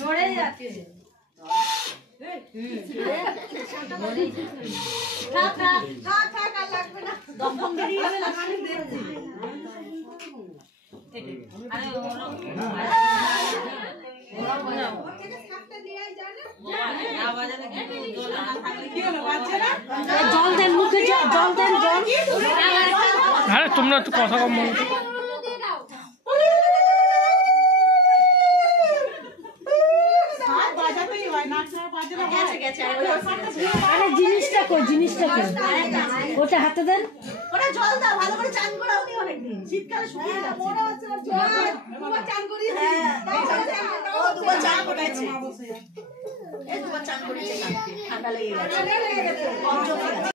নড়ে যাচ্ছে জল দেন মুখে জল দেন জল আরে তোমরা একটু কথা কম বলো আরে জিনিসটা কই ওটা হাতে দেন ওটা জল দাও ভালো করে চান করাওনি অনেকদিন শীতকালে শুকিয়ে যাচ্ছে মনে হচ্ছে জল দুবার চান করিয়ে ও দুবার চান করেছে এই দুবার চান করেছে ঠান্ডা লেগে গেছে